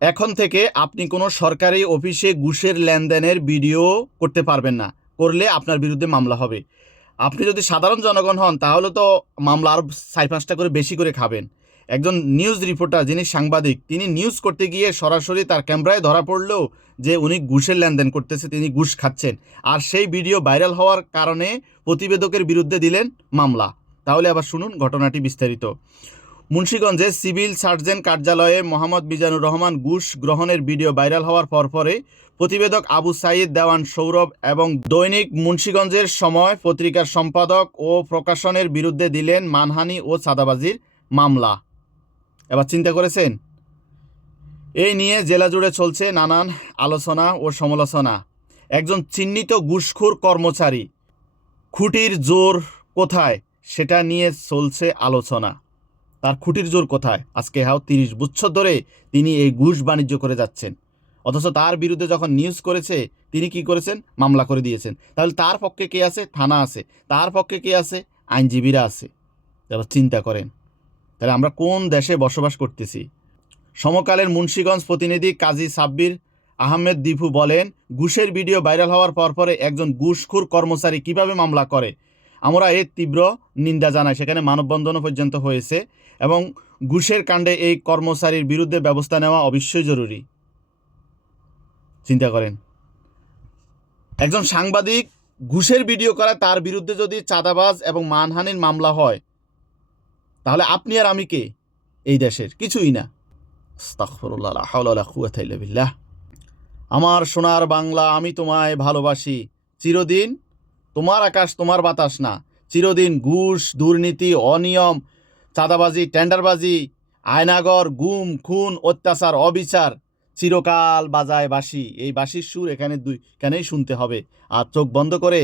এখন থেকে আপনি কোনো সরকারি অফিসে ঘুষের লেনদেনের ভিডিও করতে পারবেন না। করলে আপনার বিরুদ্ধে মামলা হবে। আপনি যদি সাধারণ জনগণ হন তাহলে তো মামলা আরও 4-5টা করে বেশি করে খাবেন। একজন নিউজ রিপোর্টার যিনি সাংবাদিক, তিনি নিউজ করতে গিয়ে সরাসরি তার ক্যামেরায় ধরা পড়লো যে উনি ঘুষের লেনদেন করতেছে, তিনি ঘুষ খাচ্ছেন, আর সেই ভিডিও ভাইরাল হওয়ার কারণে প্রতিবেদকের বিরুদ্ধে দিলেন মামলা। তাহলে আবার শুনুন ঘটনাটি বিস্তারিত। মুন্সিগঞ্জে সিভিল সার্জন কার্যালয়ে মোহাম্মদ মিজানুর রহমান ঘুষ গ্রহণের ভিডিও ভাইরাল হওয়ার পরে প্রতিবেদক আবু সাইদ দেওয়ান সৌরভ এবং দৈনিক মুন্সিগঞ্জের সময় পত্রিকার সম্পাদক ও প্রকাশনের বিরুদ্ধে দিলেন মানহানি ও চাঁদাবাজির মামলা। এবার চিন্তা করেছেন? এই নিয়ে জেলা জুড়ে চলছে নানান আলোচনা ও সমালোচনা। একজন চিহ্নিত ঘুষখোর কর্মচারী, খুঁটির জোর কোথায় সেটা নিয়ে চলছে আলোচনা। তার খুঁটির জোর কোথায়? আজকে 30 বছর ধরে তিনি এই ঘুষ বাণিজ্য করে যাচ্ছেন, অথচ তার বিরুদ্ধে যখন নিউজ করেছে তিনি কি করেছেন? মামলা করে দিয়েছেন। তাহলে তার পক্ষে কে আছে? থানা আছে। তার পক্ষে কে আছে? আইনজীবীরা আছে। এবার চিন্তা করেন, তাহলে আমরা কোন দেশে বসবাস করতেছি? সমকালের মুন্সিগঞ্জ প্রতিনিধি কাজী সাব্বির আহমেদ দীপু বলেন, ঘুষের ভিডিও ভাইরাল হওয়ার পরে একজন ঘুষখোর কর্মচারী কিভাবে মামলা করে? আমরা এর তীব্র নিন্দা জানাই। সেখানে মানববন্ধনও পর্যন্ত হয়েছে এবং ঘুষের কাণ্ডে এই কর্মচারীর বিরুদ্ধে ব্যবস্থা নেওয়া অবশ্যই জরুরি। চিন্তা করেন, একজন সাংবাদিক ঘুষের ভিডিও করে, তার বিরুদ্ধে যদি চাঁদাবাজ এবং মানহানির মামলা হয়, তাহলে আপনি আর আমি কে এই দেশের? কিছুই না। আস্তাগফিরুল্লাহ, লা হাওলা ওয়ালা কুওয়াতা ইল্লা বিল্লাহ। আমার সোনার বাংলা, আমি তোমায় ভালোবাসি। চিরদিন তোমার আকাশ তোমার বাতাস না। চিরদিন ঘুষ, দুর্নীতি, অনিয়ম, চাঁদাবাজি, টেন্ডারবাজি, আয়নাগর, গুম, খুন, অত্যাচার, অবিচার চিরকাল বাজায় বাঁশি। এই বাঁশির সুর এখানেই শুনতে হবে, আর চোখ বন্ধ করে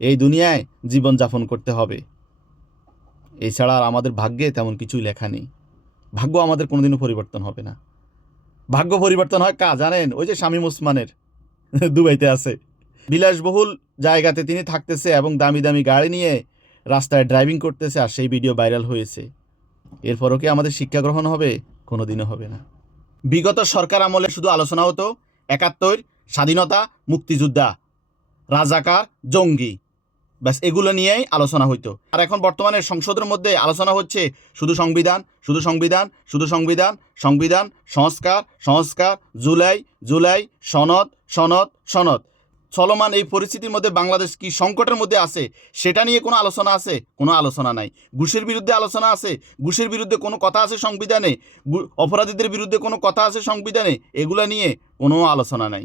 এই দুনিয়ায় জীবনযাপন করতে হবে। এছাড়া আর আমাদের ভাগ্যে তেমন কিছুই লেখা নেই। ভাগ্য আমাদের কোনোদিনও পরিবর্তন হবে না। ভাগ্য পরিবর্তন হয় জানেন? ওই যে শামীম ওসমানের, দুবাইতে আছে, বিলাসবহুল জায়গাতে তিনি থাকতেছে এবং দামি দামি গাড়ি নিয়ে রাস্তায় ড্রাইভিং করতেছে, আর সেই ভিডিও ভাইরাল হয়েছে। এরপরও কি আমাদের শিক্ষা গ্রহণ হবে? কোনোদিনও হবে না। বিগত সরকার আমলে শুধু আলোচনা হতো 71, স্বাধীনতা, মুক্তিযোদ্ধা, রাজাকার, জঙ্গি, ব্যাস এগুলো নিয়েই আলোচনা হইতো। আর এখন বর্তমানে সংসদের মধ্যে আলোচনা হচ্ছে শুধু সংবিধান, শুধু সংবিধান, শুধু সংবিধান, সংবিধান, সংস্কার, সংস্কার, জুলাই, জুলাই, সনদ, সনদ, সনদ। চলমান এই পরিস্থিতির মধ্যে বাংলাদেশ কি সংকটের মধ্যে আছে সেটা নিয়ে কোনো আলোচনা আছে? কোনো আলোচনা নাই। ঘুষের বিরুদ্ধে আলোচনা আছে? ঘুষের বিরুদ্ধে কোনো কথা আছে সংবিধানে? অপরাধীদের বিরুদ্ধে কোনো কথা আছে সংবিধানে? এগুলা নিয়ে কোনো আলোচনা নাই।